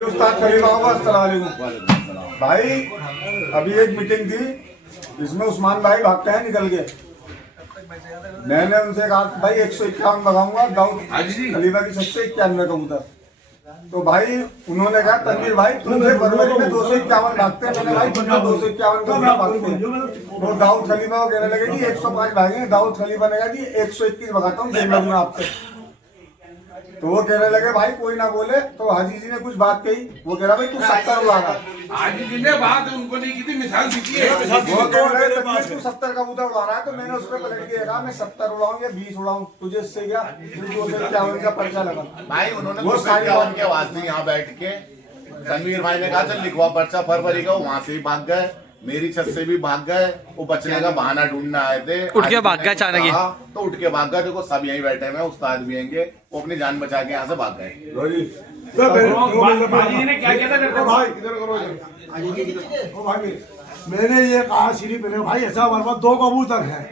उस्ताद खलीफा अस्सलाम वालेकुम भाई। अभी एक मीटिंग थी, इसमें उस्मान भाई भागते हैं निकल के। मैंने उनसे कहा भाई 151 लगाऊंगा दाऊद खलीफा की छत से 91 कबूतर। तो भाई उन्होंने कहा तनवीर भाई तुमसे फरवरी में 251 भागते हैं। मैंने भाई तुमसे 251 कबूतर भागते हैं। तो दाऊद खलीफा को कहने लगे कि 105 भागेंगे। दाऊद खलीफा ने कहा कि 121 भगाता हूँ, देख लूंगा आपसे। तो वो कहने लगे भाई कोई ना बोले। तो हाजी जी ने कुछ बात कही, वो कह रहा भाई तू 70 उड़ा रहा। हाजी जी ने बात उनको नहीं की थी, मिसाल दी है। वो कह रहे तू 70 कबूतर उड़ा रहा है। तो मैंने उस पर पलट के कहा मैं 70 उड़ाऊं या 20 उड़ाऊं, तुझे इससे क्या 251 का पर्चा लगा। भाई उन्होंने वो सारी बात की आवाज थी यहाँ बैठ के। तनवीर भाई ने कहा चल लिखवा पर्चा फरवरी का, वहाँ से ही भाग गए, मेरी छत से भी भाग गए। वो बचने का बहाना ढूंढने आए थे, उठ के भाग गए अचानक ही। तो उठ के भाग गए। देखो सब यहीं बैठे हैं, उस्ताद भी आएंगे, वो अपनी जान बचा के यहाँ से भाग गए। मैंने ये कहा श्री पहले भाई ऐसा हमारे पास 2 कबूतर है,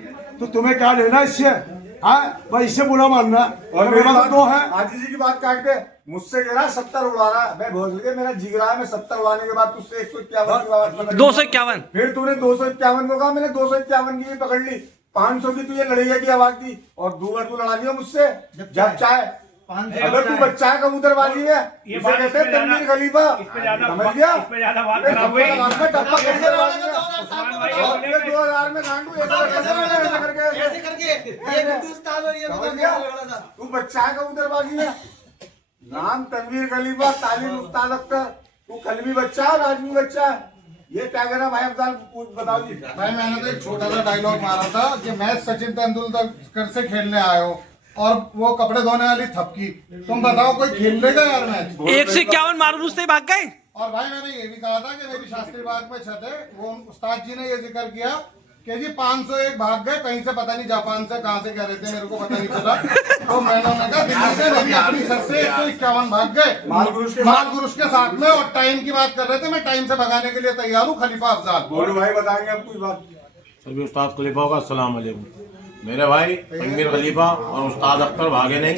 तो तुम्हें क्या लेना इससे? हाँ भाई इससे बुरा मानना। और मेरे पास 2 है। हाजी जी की बात काट दे, मुझसे कह रहा 70 उड़ा रहा है। मैं भोसले के मेरा जिगरा है, मैं 70 उड़ाने के बाद तुझसे 151 की आवाज 251। फिर तूने 251 को कहा, मैंने 251 की भी पकड़ ली। 500 की तुझे लड़ैया की आवाज दी और दूर तू लड़ा दिया मुझसे जब चाहे। अगर तू बच्चा है कबूतरबाजी में, इसे कहते हैं तनवीर खलीफा, समझ गया? 2000 में गांडू ऐसा करके तू बच्चा है कबूतरबाजी में। नाम तनवीर खलीफा, तालीम उस्ताद अख्तर। तू कलमी बच्चा है, राजवी बच्चा है। ये क्या कहना भाई अफजाल, बताओ जी। भाई मैंने तो एक छोटा सा डायलॉग मारा था कि मैच सचिन तेंदुलकर से खेलने आए हो और वो कपड़े धोने वाली थपकी। तुम बताओ कोई खेल लेगा यार मैच? 151 मारो उससे भाग गए। और भाई मैंने ये भी कहा था कि मेरी शास्त्री बाग में छत है, वो उस्ताद जी ने ये जिक्र किया कि जी 501 भाग गए कहीं से, पता नहीं जापान से कहां से कह रहे थे, मेरे को पता नहीं चला। तो मैंने कहा दिल्ली से मेरी अपनी छत से 151 भाग गए मालगुरुश के साथ में, और टाइम की बात कर रहे थे। मैं टाइम से भगाने के लिए तैयार हूँ। खलीफा अफजाल बोलो भाई, बताएंगे आप कुछ बात। सभी उस्ताद खलीफा का अस्सलाम वालेकुम। मेरे भाई तनवीर खलीफा और उस्ताद अख्तर भागे नहीं।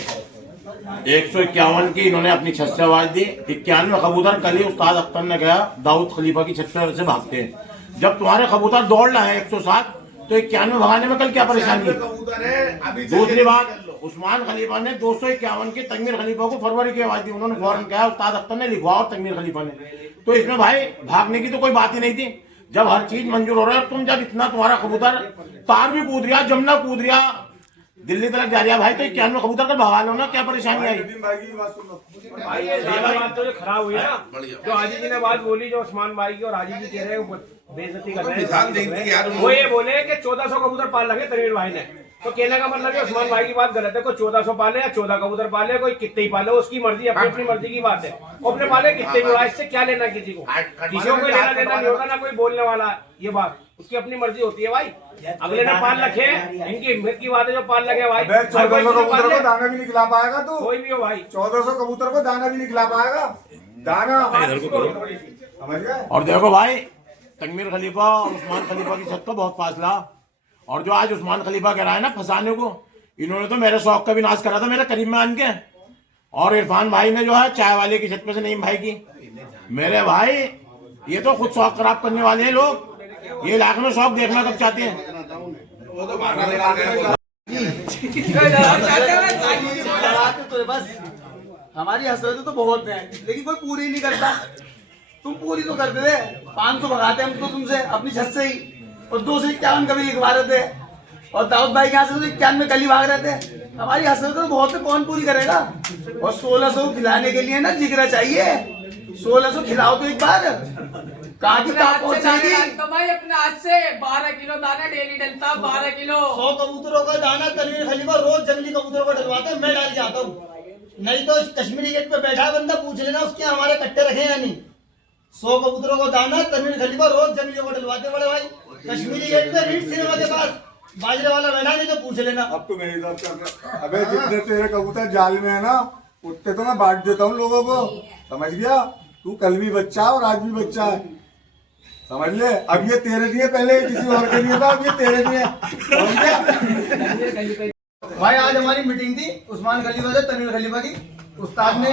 151 की इन्होंने अपनी छत से आवाज दी। 91 कबूतर कल ही उस्ताद अख्तर ने कहा दाऊद खलीफा की छत से भागते हैं। जब तुम्हारे कबूतर दौड़ रहे हैं 107, तो 91 भगाने में कल क्या परेशानी है? दूसरी बात, उस्मान खलीफा ने 251 की तनवीर खलीफा को फरवरी की आवाज दी। उन्होंने फौरन कहा, उस्ताद अख्तर ने लिखवा और तनवीर खलीफा ने। तो इसमें भाई भागने की तो कोई बात ही नहीं थी। जब हर चीज मंजूर हो रहा है, तुम जब इतना तुम्हारा कबूतर तार भी कूद रिया, जमुना कूद रिया, दिल्ली तक जा रहा भाई, तो 91 कबूतर का भगा लो ना, क्या परेशानी आई? भाई ये ज्यादा बात तो खराब हुई ना, जो हाजी जी ने बात बोली, जो उस्मान भाई की, और हाजी जी कह रहे हैं बेइज्जती कर रहे हैं। वो ये बोले कि 1400 कबूतर पाल लगे तनवीर भाई ने। तो कहने का मतलब है उस्मान भाई की बात गलत है। कोई 1400 पाले या 14 कबूतर पाले, कोई कितने ही पाले, उसकी मर्जी, अपनी मर्जी की बात है। वो अपने पाले कितने भी उड़ा, इससे क्या लेना किसी को? किसी को कोई लेना देना नहीं होता, ना कोई बोलने वाला। ये बात उसकी अपनी मर्जी होती है भाई। अगले ने पाल रखे, इनकी हिम्मत की बात है जो पाल लगे भाई। 1400 कबूतर को दाना भी नहीं खिला पाएगा तू, कोई भी हो भाई। 1400 कबूतर को दाना भी नहीं खिला पाएगा, दाना समझ गए? और देखो भाई, तनवीर खलीफा और उस्मान खलीफा की छत का बहुत फासला। और जो आज उस्मान खलीफा कह रहा है ना फंसाने को, इन्होंने तो मेरे शौक का भी नाश करा था मेरे करीब में आन के। और इरफान भाई ने जो है चाय वाले की छत पे से नहीं भाई की। मेरे भाई ये तो खुद शौक खराब करने वाले हैं लोग। ये इलाके में शौक देखना कब चाहते हैं? हमारी हसरतें तो बहुत हैं, लेकिन कोई पूरी नहीं करता। तुम पूरी तो करते थे। 500 भगाते हम तो तुमसे अपनी छत से ही, और 251 कभी लिखवा रहे थे। और दाऊद भाई के यहाँ से तो 91 कल ही भाग रहे थे। हमारी हसरतें तो बहुत है, कौन पूरी करेगा? और 1600 खिलाने के लिए ना जिगरा चाहिए। 1600 खिलाओ तो एक बार, कहाँ की कहाँ पहुँचाएगी? तो भाई अपने हाथ से 12 किलो दाना डेली डलता, 12 किलो। 100 कबूतरों का दाना तनवीर खलीफा रोज जंगली कबूतरों को डलवाते हैं, मैं डाल के आता हूँ। नहीं तो कश्मीरी गेट पे बैठा है बंदा, पूछ लेना उसके हमारे कट्टे रखे या नहीं। 100 कबूतरों को दाना तनवीर खलीफा रोज जंगलियों को डलवाते बड़े भाई। कश्मीरी गेट पे रीड सिनेमा के पास बाजरे वाला बैठा, नहीं तो पूछ लेना। अब तो मेरे हिसाब से अबे जितने तेरे कबूतर जाल में है ना, उतने तो मैं बांट देता हूँ लोगों को, समझ गया? तू कल भी बच्चा और आज भी बच्चा है, समझ ले। अब ये तेरे लिए, पहले किसी और के लिए था, अब ये तेरे लिए, समझ गया? भाई आज हमारी मीटिंग थी उस्मान खलीफा से तनवीर खलीफा की। उस्ताद ने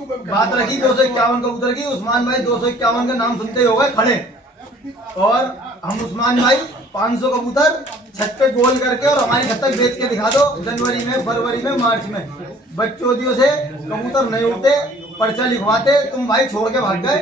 बात रखी 251 कबूतर की। उस्मान भाई 251 का नाम सुनते ही हो गए खड़े, और हम उस्मान भाई 500 कबूतर छत पे गोल करके और हमारी छत तक बेच के दिखा दो। जनवरी में, फरवरी में, मार्च में बच्चोदियों से कबूतर नहीं उड़ते, पर्चा लिखवाते, तुम भाई छोड़ के भाग गए।